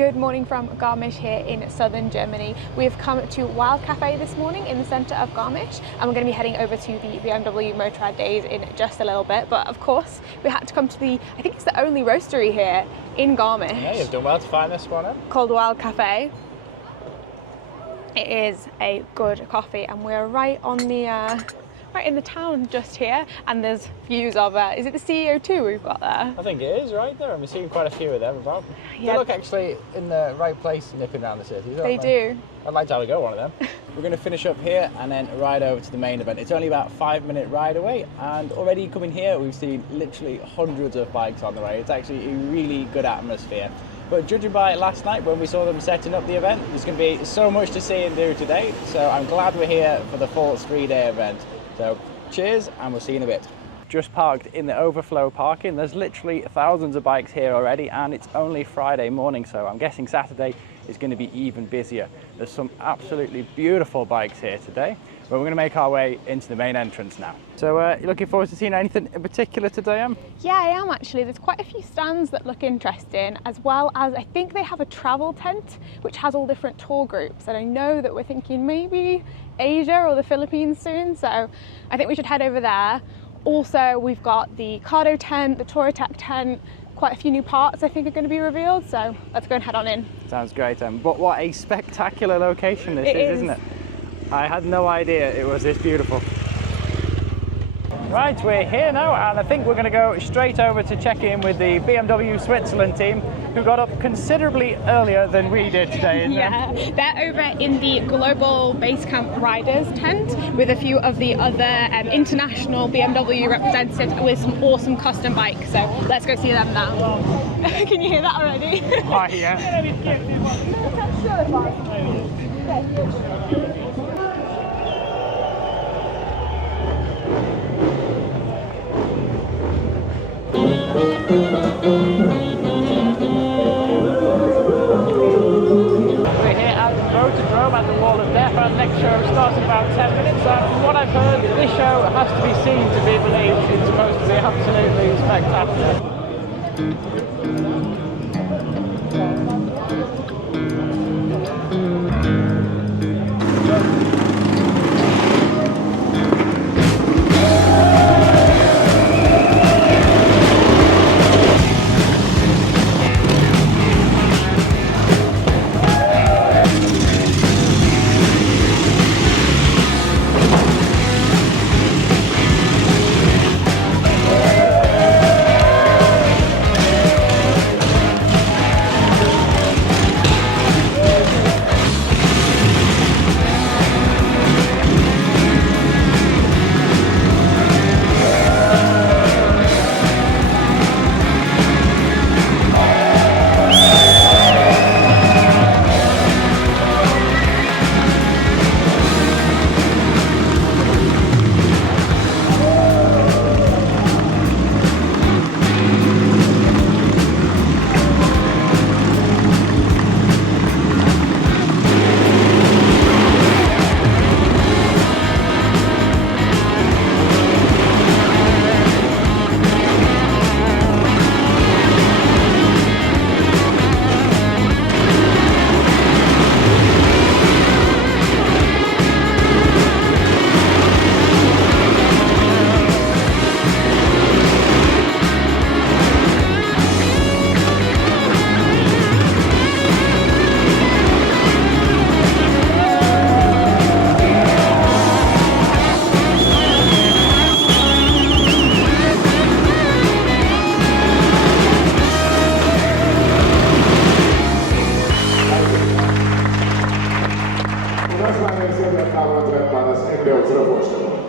Good morning from Garmisch here in southern Germany. We've come to Wild Cafe this morning in the centre of Garmisch, and we're going to be heading over to the BMW Motorrad days in just a little bit. But of course, we had to come to I think it's the only roastery here in Garmisch. Yeah, you've done well to find this one, called Wild Cafe. It is a good coffee, and we're right on the right in the town just here, and there's views of is it the CEO too we've got there? I think it is right there, and we're seeing quite a few of them about. Yeah. They look actually in the right place nipping down the city. They do. I'd like to have a go one of them. We're going to finish up here and then ride over to the main event. It's only about a 5-minute ride away, and already coming here we've seen literally hundreds of bikes on the way. It's actually a really good atmosphere. But judging by last night when we saw them setting up the event, there's going to be so much to see and do today. So I'm glad we're here for the full 3-day event. So cheers, and we'll see you in a bit. Just parked in the overflow parking. There's literally thousands of bikes here already, and it's only Friday morning, so I'm guessing Saturday is going to be even busier. There's some absolutely beautiful bikes here today, but we're going to make our way into the main entrance now. So you're looking forward to seeing anything in particular today, Em? Yeah, I am actually. There's quite a few stands that look interesting, as well as I think they have a travel tent which has all different tour groups, and I know that we're thinking maybe Asia or the Philippines soon, so I think we should head over there. Also, we've got the Cardo tent, the Touratech tent, quite a few new parts I think are going to be revealed, so let's go and head on in. Sounds great, Em. But what a spectacular location this is, isn't it? I had no idea it was this beautiful. Right, we're here now, and I think we're going to go straight over to check in with the BMW Switzerland team, who got up considerably earlier than we did today, isn't it? They're over in the Global Basecamp Riders tent with a few of the other international BMW representatives with some awesome custom bikes, so let's go see them now. Can you hear that already? Oh, yeah. We're here at the MotoDrom at the Wall of Death. Our next show starts in about 10 minutes. From what I've heard, this show has to be seen to be believed. It's supposed to be absolutely spectacular.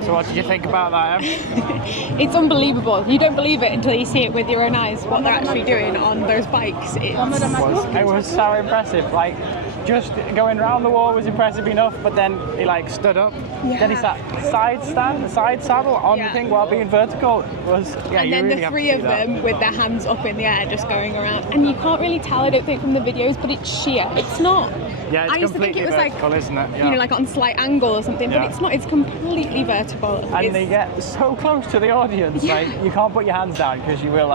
So what did you think about that, Em? It's unbelievable. You don't believe it until you see it with your own eyes, what they're actually doing on those bikes. It was so impressive. Like, just going around the wall was impressive enough, but then he like stood up, then he sat side saddle on the thing while being vertical. Was and then really the three of them with their hands up in the air just going around, and you can't really tell, I don't think, from the videos, but it's sheer. It's not. Yeah, it's I used to think it was vertical, like, isn't it? Yeah. You know, like on slight angle or something, but it's not. It's completely vertical. And they get so close to the audience, like you can't put your hands down because you will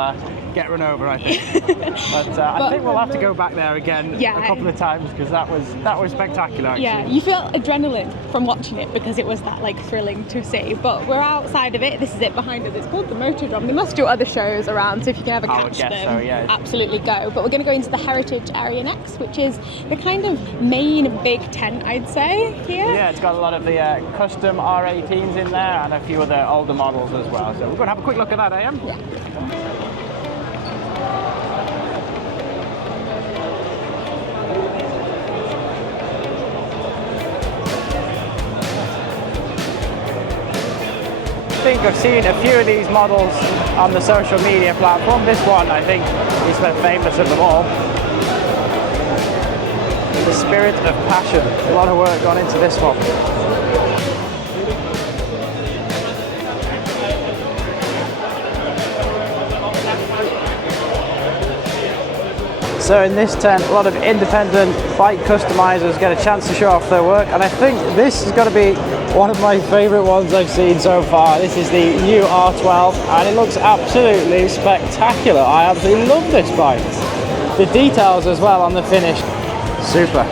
get run over, I think. but I think we'll have to go back there again a couple of times because that was spectacular. Actually. Yeah, you feel adrenaline from watching it because it was that like thrilling to see. But we're outside of it. This is it behind us. It's called the MotoDrom. They must do other shows around, so if you can ever catch them, so, yeah. Absolutely go. But we're going to go into the heritage area next, which is the kind of main big tent, I'd say, here. Yeah, it's got a lot of the custom R18s in there and a few other older models as well. So we're going to have a quick look at that, Em? Yeah. I think I've seen a few of these models on the social media platform. This one, I think, is the famous of them all. The spirit of passion. A lot of work gone into this one. So in this tent, a lot of independent bike customizers get a chance to show off their work, and I think this is going to be one of my favourite ones I've seen so far. This is the new R12, and it looks absolutely spectacular. I absolutely love this bike. The details as well on the finish, super.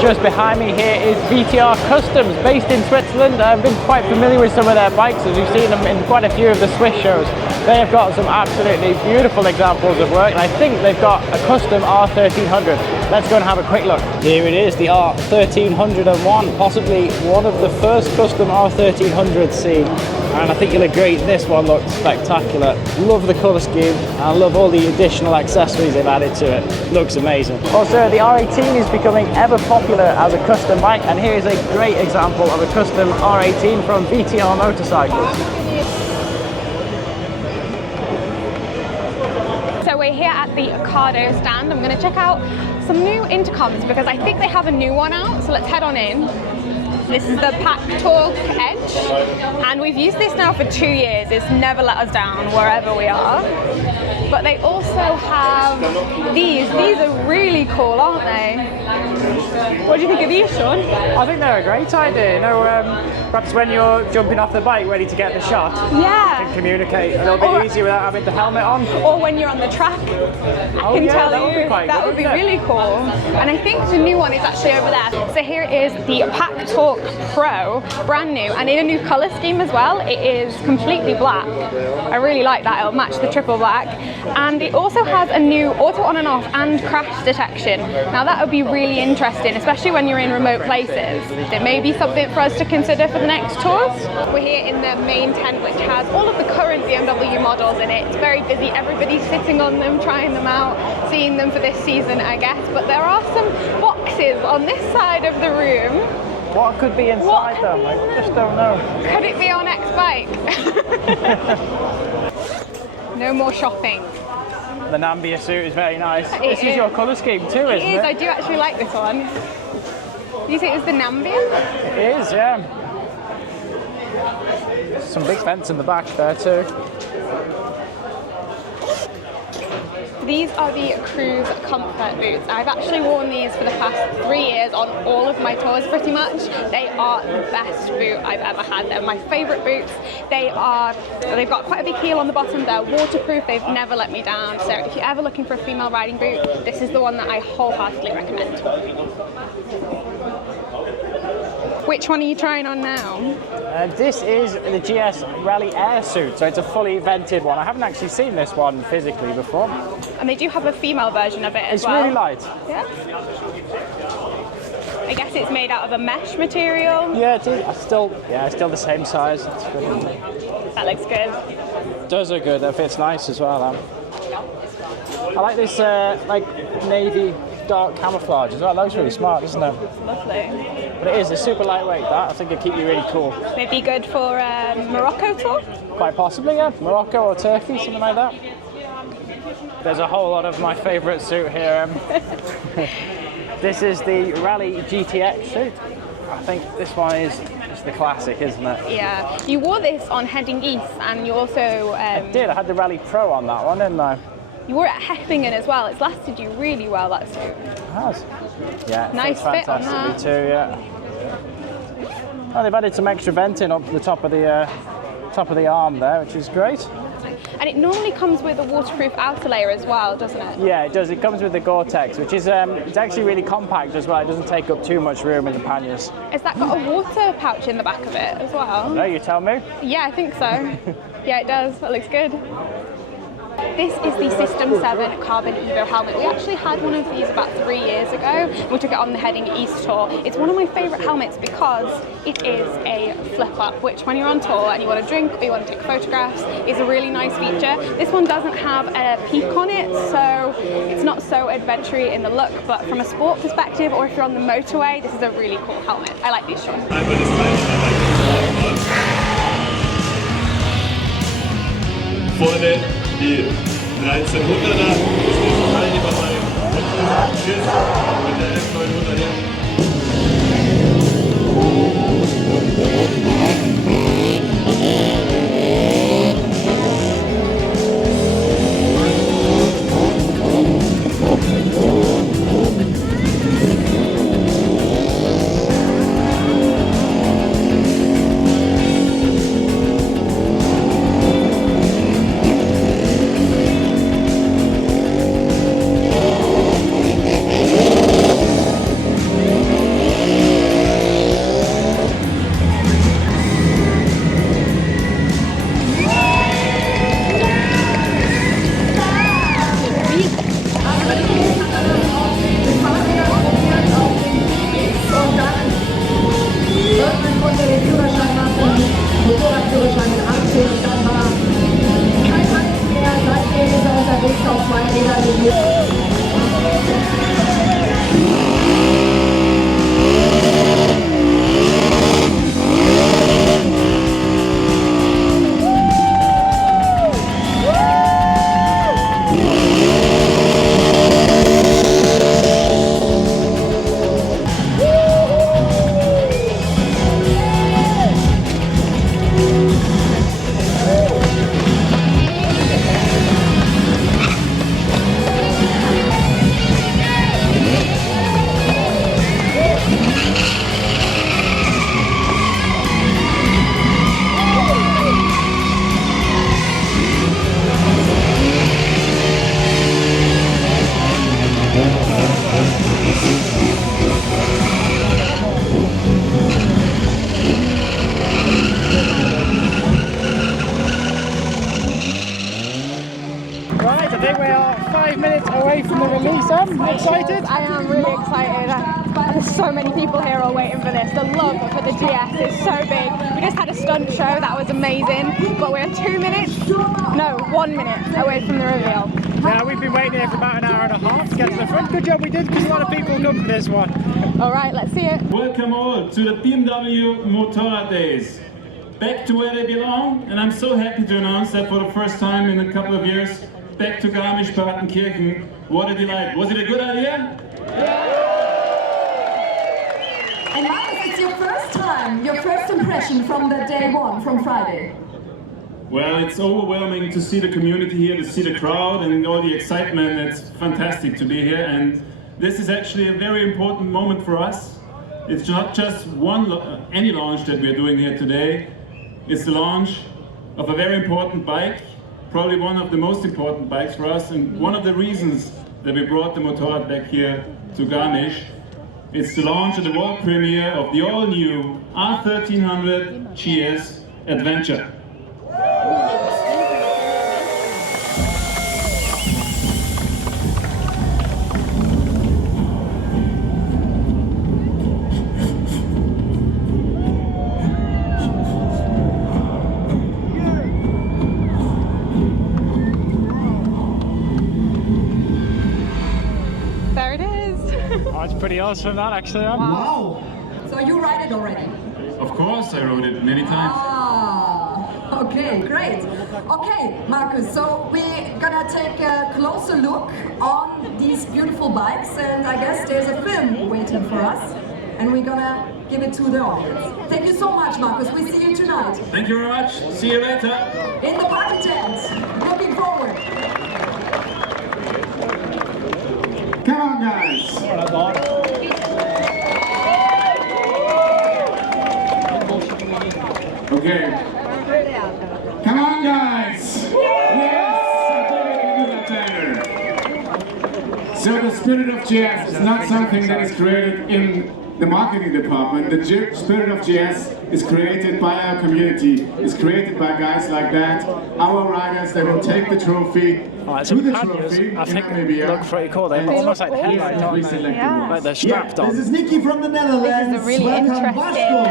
Just behind me here is VTR Customs, based in Switzerland. I've been quite familiar with some of their bikes as we've seen them in quite a few of the Swiss shows. They have got some absolutely beautiful examples of work, and I think they've got a custom R1300. Let's go and have a quick look. Here it is, the R1301, possibly one of the first custom R1300s seen. And I think you'll agree, this one looks spectacular. Love the colour scheme, and I love all the additional accessories they've added to it. Looks amazing. Also, the R18 is becoming ever popular as a custom bike, and here is a great example of a custom R18 from VTR Motorcycles. So we're here at the Cardo stand. I'm going to check out some new intercoms because I think they have a new one out, so let's head on in. This is the Pack Talk Edge, and we've used this now for 2 years. It's never let us down wherever we are. But they also have these. These are really cool, aren't they? What do you think of these, Sean? I think they're a great idea. You know, perhaps when you're jumping off the bike ready to get the shot, yeah, you can communicate a little bit easier without having the helmet on. Or when you're on the track, I can tell you that would be really cool. And I think the new one is actually over there. So here is the Pack Talk Pro, brand new, and in a new colour scheme as well. It is completely black. I really like that. It'll match the triple black. And it also has a new auto on and off and crash detection. Now that would be really interesting, especially when you're in remote places. There may be something for us to consider for the next tours. We're here in the main tent, which has all of the current BMW models in it. It's very busy. Everybody's sitting on them, trying them out, seeing them for this season, I guess. But there are some boxes on this side of the room. What could be inside them? I just don't know. Could it be our next bike? No more shopping. The Nambia suit is very nice. This is your colour scheme too, isn't it? It is. I do actually like this one. You say it was the Nambia? It is, yeah. Some big vents in the back there too. These are the Cruise Comfort boots. I've actually worn these for the past 3 years on all of my tours pretty much. They are the best boot I've ever had. They're my favourite boots. They've got quite a big heel on the bottom. They're waterproof. They've never let me down. So if you're ever looking for a female riding boot, this is the one that I wholeheartedly recommend. Which one are you trying on now? This is the GS Rally Air suit, so it's a fully vented one. I haven't actually seen this one physically before. And they do have a female version of it as well. It's really light. Yeah. I guess it's made out of a mesh material. Yeah, it is. It's still the same size. It's good. That looks good. It does look good. That fits nice as well. I like this like navy dark camouflage as well. That looks really smart, doesn't it? It's lovely. But it is, it's super lightweight, that. I think it'd keep you really cool. Maybe good for Morocco tour? Quite possibly, yeah. Morocco or Turkey, something like that. There's a whole lot of my favourite suit here. This is the Rally GTX suit. I think this one is the classic, isn't it? Yeah. You wore this on Heading East, and you also... I did. I had the Rally Pro on that one, didn't I? You wore it at Heppingen as well. It's lasted you really well, that suit. It has. Yeah, nice fit on that. Too, yeah. Well, they've added some extra venting up the top of the arm there, which is great. And And it normally comes with a waterproof outer layer as well, doesn't it? Yeah, it does. It comes with the Gore-Tex, which is it's actually really compact as well. It doesn't take up too much room in the panniers. Has that got a water pouch in the back of it as well? No, you tell me. Yeah, I think so. Yeah, it does. That looks good. This is the System 7 Carbon Evo helmet. We actually had one of these about 3 years ago. We took it on the Heading East tour. It's one of my favourite helmets because it is a flip-up, which when you're on tour and you want to drink or you want to take photographs is a really nice feature. This one doesn't have a peak on it, so it's not so adventure-y in the look, but from a sport perspective or if you're on the motorway, this is a really cool helmet. I like these shorts. Vorne die 1300er, steht Teilnehmer bei dem GS mit der R1300 hier. Motorradführerschein mit 18 km/h. Kein Angst mehr, seitdem ist er unterwegs auf 2 Rädern. Right, I think we are 5 minutes away from the release. I'm excited. I am really excited. There's so many people here all waiting for this. The love for the GS is so big. We just had a stunt show, that was amazing. But we're 1 minute away from the reveal. Yeah, we've been waiting here for about an hour and a half to get to the front. Good job we did, because a lot of people come for this one. All right, let's see it. Welcome all to the BMW Motorrad Days. Back to where they belong, and I'm so happy to announce that for the first time in a couple of years, back to Garmisch-Partenkirchen. What a delight. Was it a good idea? And Marcus, it's your first time, your first impression from the day one, from Friday. Well, it's overwhelming to see the community here, to see the crowd and all the excitement. It's fantastic to be here, and this is actually a very important moment for us. It's not just any launch that we're doing here today. It's the launch of a very important bike, probably one of the most important bikes for us, and one of the reasons that we brought the Motorrad back here to Garmisch. It's the launch of the world premiere of the all-new R1300 GS Adventure. It's pretty awesome, that actually. Wow! So you ride it already? Of course, I rode it many times. Ah, okay, great. Okay, Marcus, so we're gonna take a closer look on these beautiful bikes, and I guess there's a film waiting for us, and we're gonna give it to the audience. Thank you so much, Marcus. We see you tonight. Thank you very much. See you later. In the party tent. Looking forward. Come on, guys. Okay. Come on, guys. Yeah. spirit of GS is not something that is created in the marketing department. The spirit of GS is created by our community, is created by guys like that. Our riders, they will take the trophy to the trophy. I think they look pretty cool. They look almost like the headlights, aren't they? Yeah. Like they're strapped on. This is Nikki from the Netherlands. This is a really Welcome, interesting Vasco.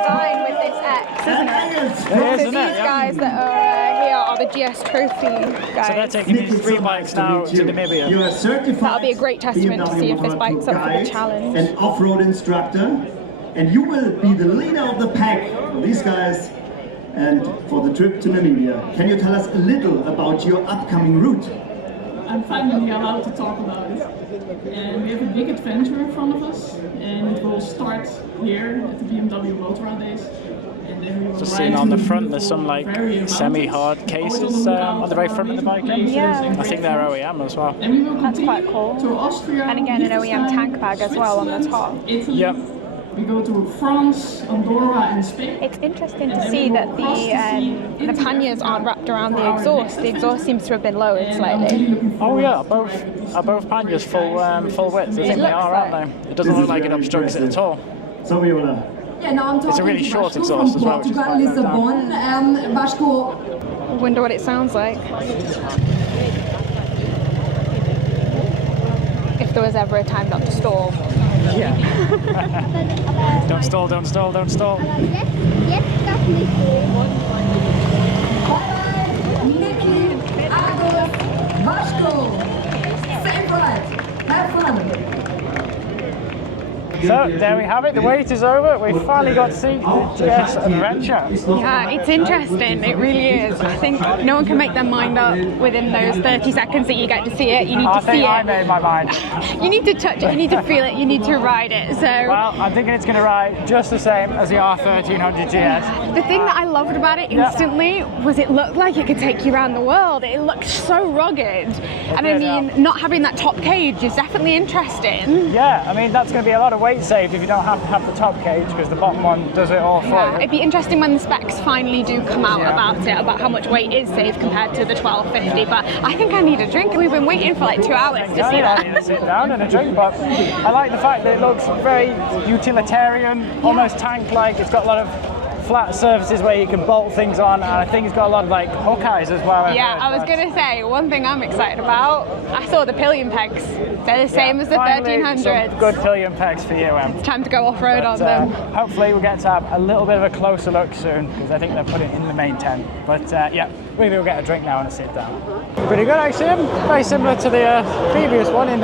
design with this X, isn't it? So these guys that are here are the GS Trophy guys. So they're taking these 3 bikes now to Namibia. You are certified. That'll be a great testament to see if this BMW bike's up for the guide, challenge. An off-road instructor, and you will be the leader of the pack for these guys and for the trip to Namibia. Can you tell us a little about your upcoming route? I'm finally allowed to talk about it. And we have a big adventure in front of us, and it will start here at the BMW Motorrad days. And then we will Just ride seeing on the to front, there's some like semi-hard cases on the very front of the bike. Yeah. I think they're OEM as well. And we will That's continue quite cool. to Austria, And again, an OEM Liechtenstein, tank bag as well on the top. Switzerland, Italy. Yep. We go to France, Andorra, and Spain. It's interesting to see that the panniers aren't wrapped around the exhaust. The exhaust seems to have been lowered slightly. Oh yeah, are both panniers full width? I think they are, aren't they? It doesn't look like it obstructs it at all. So Viola. Yeah, now I'm talking It's a really to short Vasco exhaust from as well, which is Portugal, quite Lisbon. Vasco, I wonder what it sounds like. If there was ever a time not to stall. Yeah. Don't stall, don't stall, don't stall. Jetzt darf nicht. Nikki, Agus, Vasco. Safe ride. Have fun. So there we have it, the wait is over. We've finally got to see the GS Adventure. Yeah, it's interesting, it really is. I think no one can make their mind up within those 30 seconds that you get to see it. You need to see I it. made my mind. You need to touch it, you need to feel it, you need to ride it. So Well, I'm thinking it's going to ride just the same as the R1300 GS. the thing that I loved about it instantly was it looked like it could take you around the world. It looked so rugged. And I mean, not having that top cage is definitely interesting. Yeah, I mean, that's going to be a lot of weight saved if you don't have to have the top cage, because the bottom one does it all for Yeah, you. it'd be interesting when the specs finally do come out about it, about how much weight is saved compared to the 1250. But I think I need a drink. We've been waiting for like 2 hours to see I need to that. sit down and a drink, but I like the fact that it looks very utilitarian, almost tank-like. It's got a lot of flat surfaces where you can bolt things on, and I think it's got a lot of like hook eyes as well. Yeah, I was going to say, one thing I'm excited about, I saw the pillion pegs. They're the same as the Finally, 1300. some good pillion pegs for you, Em. It's time to go off-road on them. Hopefully we'll get to have a little bit of a closer look soon, because I think they're putting it in the main tent. But yeah, maybe we'll get a drink now and a sit down. Pretty good actually, Em. Very similar to the previous one in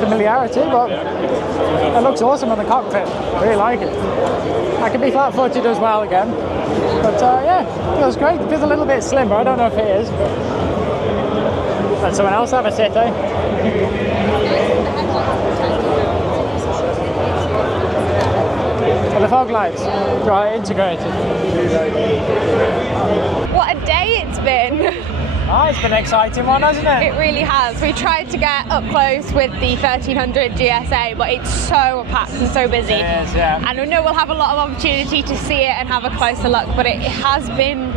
familiarity, but it looks awesome on the cockpit. Really like it. I can be flat-footed as well again, but yeah, feels great. It feels a little bit slimmer. I don't know if it is. Let someone else have a sit, eh? Well, the fog lights, right, integrated. What a day it's been. Ah, it's been an exciting one, hasn't it? It really has. We tried to get up close with the 1300 GSA, but it's so packed and so busy. It is, yeah. And I know we'll have a lot of opportunity to see it and have a closer look, but it has been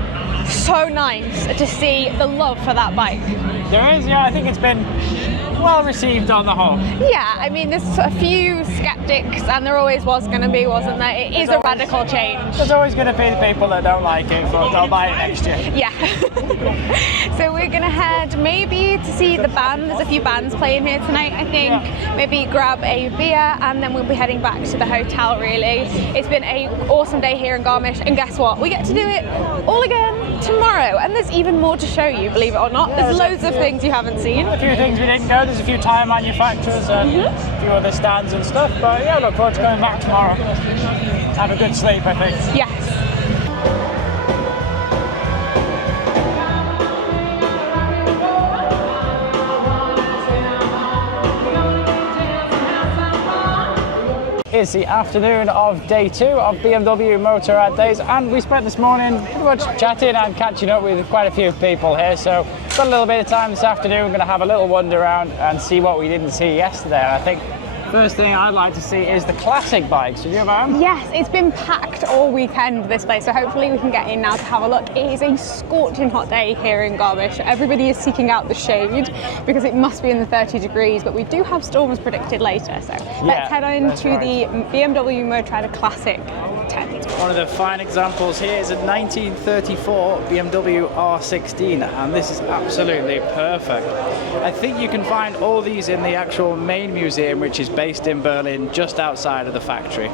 so nice to see the love for that bike. There is, yeah, I think it's been well received on the whole. Yeah, I mean, there's a few skeptics, and there always was going to be, wasn't there? It is a radical change. There's always going to be the people that don't like it, but they'll buy it next year. Yeah. So we're going to head maybe to see the band. There's a few bands playing here tonight, I think. Yeah. Maybe grab a beer, and then we'll be heading back to the hotel, really. It's been an awesome day here in Garmisch, and guess what? We get to do it all again tomorrow, and there's even more to show you, believe it or not. There's loads of things you haven't seen. A few things we didn't go. There's a few tyre manufacturers and a few other stands and stuff, but yeah, look forward to going back tomorrow. Have a good sleep, I think. Yes. It's the afternoon of day 2 of BMW Motorrad days, and we spent this morning pretty much chatting and catching up with quite a few people here, so got a little bit of time this afternoon. We're going to have a little wander around and see what we didn't see yesterday. And I think First thing I'd like to see is the classic bikes. Have you ever had them? Yes, it's been packed all weekend, this place, so hopefully we can get in now to have a look. It is a scorching hot day here in Garmisch. Everybody is seeking out the shade because it must be in the 30 degrees, but we do have storms predicted later, so let's head on to the BMW Motorrad Classic tent. One of the fine examples here is a 1934 BMW R16, and this is absolutely perfect. I think you can find all these in the actual main museum, which is based in Berlin, just outside of the factory.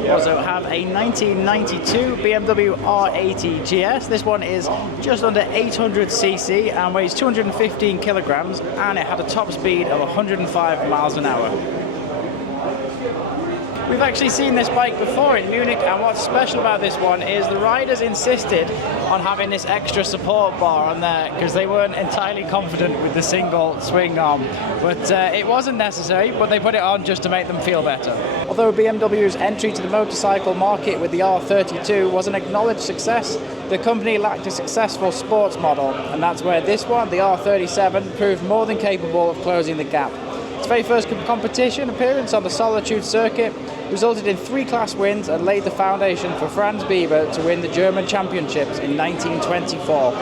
We also have a 1992 BMW R1300 GS. This one is just under 800cc and weighs 215 kilograms, and it had a top speed of 105 miles an hour. We've actually seen this bike before in Munich, and what's special about this one is the riders insisted on having this extra support bar on there because they weren't entirely confident with the single swing arm. But it wasn't necessary, but they put it on just to make them feel better. Although BMW's entry to the motorcycle market with the R32 was an acknowledged success, the company lacked a successful sports model, and that's where this one, the R37, proved more than capable of closing the gap. Its very first competition appearance on the Solitude circuit resulted in 3 class wins and laid the foundation for Franz Bieber to win the German championships in 1924.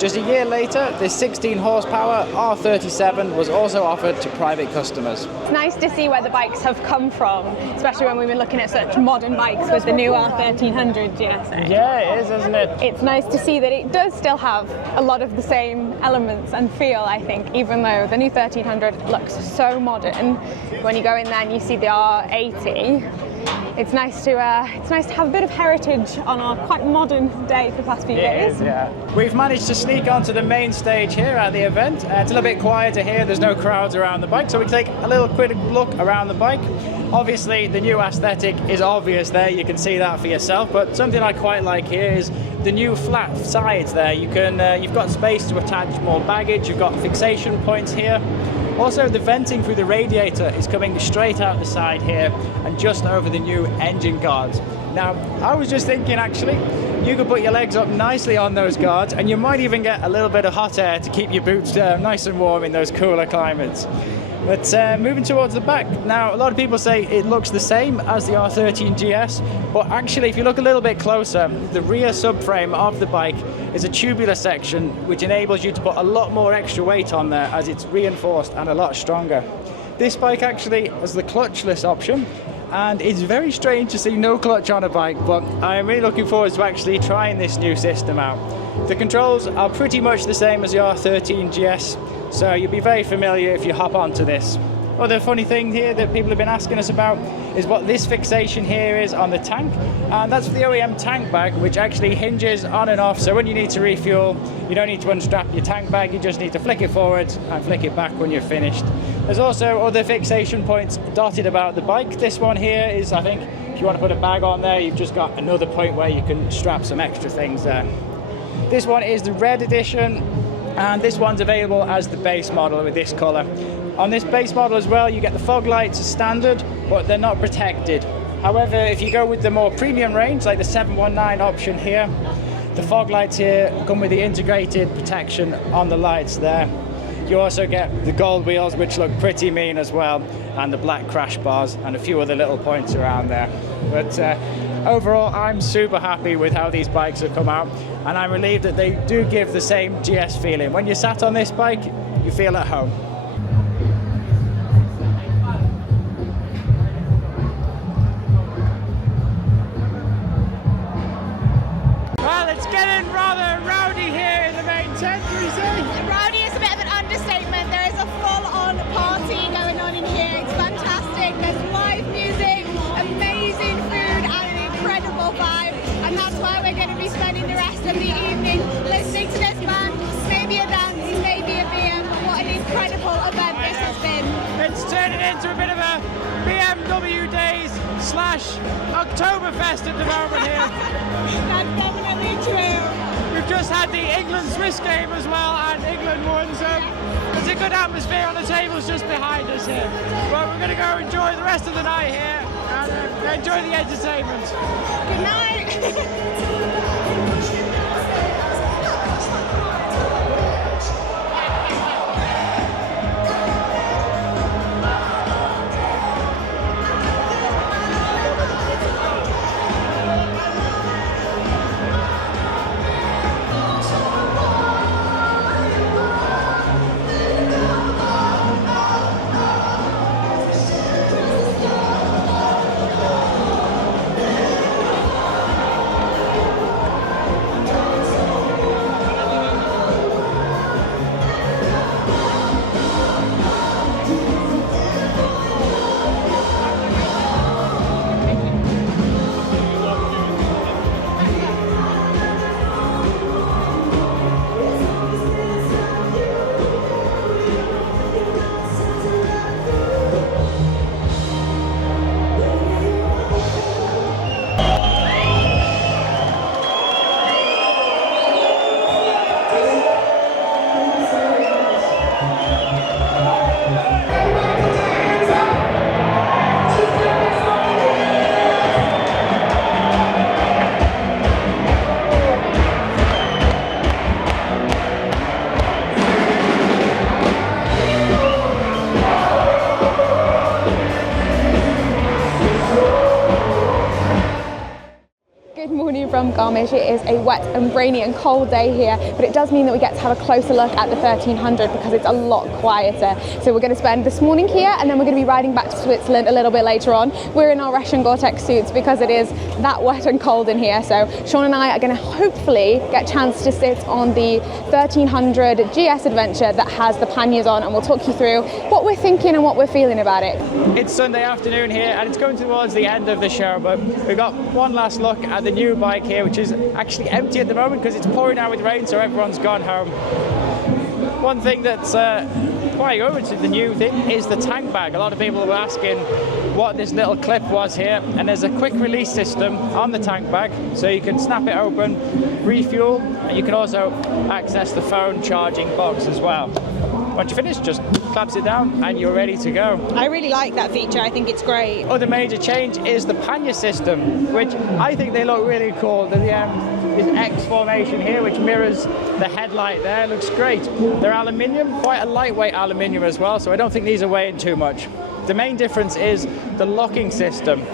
Just a year later, this 16 horsepower R37 was also offered to private customers. It's nice to see where the bikes have come from, especially when we were looking at such modern bikes with the new R1300 GSA. Yeah, it is, isn't it? It's nice to see that it does still have a lot of the same elements and feel, I think, even though the new 1300 looks so modern. When you go in there and you see the R80, it's nice to have a bit of heritage on our quite modern day for the past few days. Yeah. We've managed to sneak onto the main stage here at the event. It's a little bit quieter here, there's no crowds around the bike, so we take a little quick look around the bike. Obviously the new aesthetic is obvious there, you can see that for yourself, but something I quite like here is the new flat sides there. You've got space to attach more baggage, you've got fixation points here. Also, the venting through the radiator is coming straight out the side here and just over the new engine guards. Now, I was just thinking actually, you could put your legs up nicely on those guards and you might even get a little bit of hot air to keep your boots nice and warm in those cooler climates. But moving towards the back, now a lot of people say it looks the same as the R13 GS, but actually if you look a little bit closer, the rear subframe of the bike is a tubular section which enables you to put a lot more extra weight on there as it's reinforced and a lot stronger. This bike actually has the clutchless option, and it's very strange to see no clutch on a bike, but I am really looking forward to actually trying this new system out. The controls are pretty much the same as the R13 GS, so you'll be very familiar if you hop onto this. Other funny thing here that people have been asking us about is what this fixation here is on the tank, and that's for the OEM tank bag, which actually hinges on and off, so when you need to refuel you don't need to unstrap your tank bag, you just need to flick it forward and flick it back when you're finished. There's also other fixation points dotted about the bike. This one here is, I think, if you want to put a bag on there, you've just got another point where you can strap some extra things there. This one is the red edition, and this one's available as the base model with this colour. On this base model as well, you get the fog lights as standard, but they're not protected. However, if you go with the more premium range, like the 719 option here, the fog lights here come with the integrated protection on the lights there. You also get the gold wheels, which look pretty mean as well, and the black crash bars and a few other little points around there. But overall, I'm super happy with how these bikes have come out, and I'm relieved that they do give the same GS feeling. When you're sat on this bike, you feel at home. Well, it's getting rather rowdy here in the main tent, we say. Rowdy is a bit of an understatement. There is a full-on party going on in here. It's fantastic. There's live music, amazing food, and an incredible vibe. And that's why we're going to be spending the rest of the evening listening to this band. Maybe a dance, maybe a beer. What an incredible event this has been. It's turning into a bit of a BMW Days / Oktoberfest at the moment here. That's definitely true. We've just had the England-Swiss game as well, and England won, so there's a good atmosphere on the tables just behind us here. Well, we're going to go enjoy the rest of the night here and enjoy the entertainment. Good night. from Garmisch. It is a wet and rainy and cold day here, but it does mean that we get to have a closer look at the 1300 because it's a lot quieter. So we're going to spend this morning here, and then we're going to be riding back to Switzerland a little bit later on. We're in our Russian Gore-Tex suits because it is that wet and cold in here. So Sean and I are going to hopefully get a chance to sit on the 1300 GS Adventure that has the panniers on, and we'll talk you through what we're thinking and what we're feeling about it. It's Sunday afternoon here and it's going towards the end of the show, but we've got one last look at the new bike here, which is actually empty at the moment because it's pouring out with rain, so everyone's gone home. One thing that's quite good to the new thing is the tank bag. A lot of people were asking what this little clip was here, and there's a quick release system on the tank bag, so you can snap it open, refuel, and you can also access the phone charging box as well. Once you finish, just clamps it down and you're ready to go. I really like that feature. I think it's great. Other major change is the pannier system, which I think they look really cool. There's this X formation here, which mirrors the headlight there. Looks great. They're aluminium, quite a lightweight aluminium as well, so I don't think these are weighing too much. The main difference is the locking system.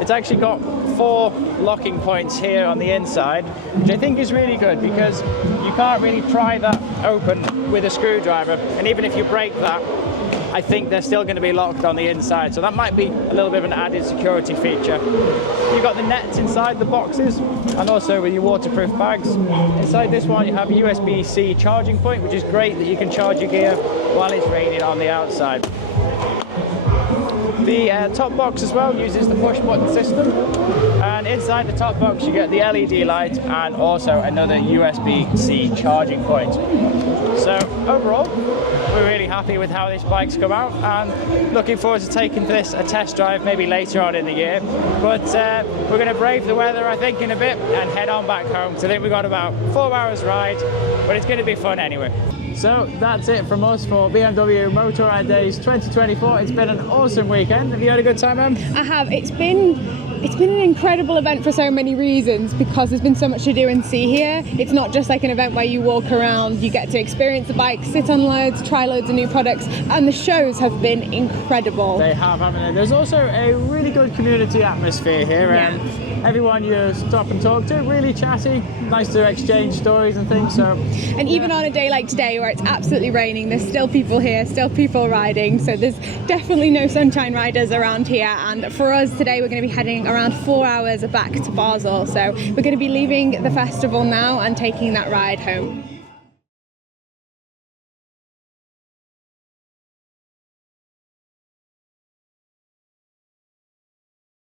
It's actually got 4 locking points here on the inside, which I think is really good because you can't really pry that open with a screwdriver, and even if you break that, I think they're still going to be locked on the inside, so that might be a little bit of an added security feature. You've got the nets inside the boxes, and also with your waterproof bags. Inside this one you have a USB-C charging point, which is great that you can charge your gear while it's raining on the outside. The top box as well uses the push button system, and inside the top box you get the LED light and also another USB-C charging point. So overall, we're really happy with how this bike's come out and looking forward to taking this a test drive maybe later on in the year. But we're going to brave the weather, I think, in a bit and head on back home. So I think we've got about 4 hours ride, but it's going to be fun anyway. So that's it from us for BMW Motorrad Days 2024. It's been an awesome weekend. Have you had a good time, Em? I have. It's been an incredible event for so many reasons because there's been so much to do and see here. It's not just like an event where you walk around, you get to experience the bike, sit on loads, try loads of new products, and the shows have been incredible. They have, haven't they? There's also a really good community atmosphere here, and everyone you stop and talk to, really chatty, nice to exchange stories and things. So, and even on a day like today where it's absolutely raining, there's still people here, still people riding, so there's definitely no sunshine riders around here. And for us today, we're going to be heading around 4 hours back to Basel, so we're going to be leaving the festival now and taking that ride home.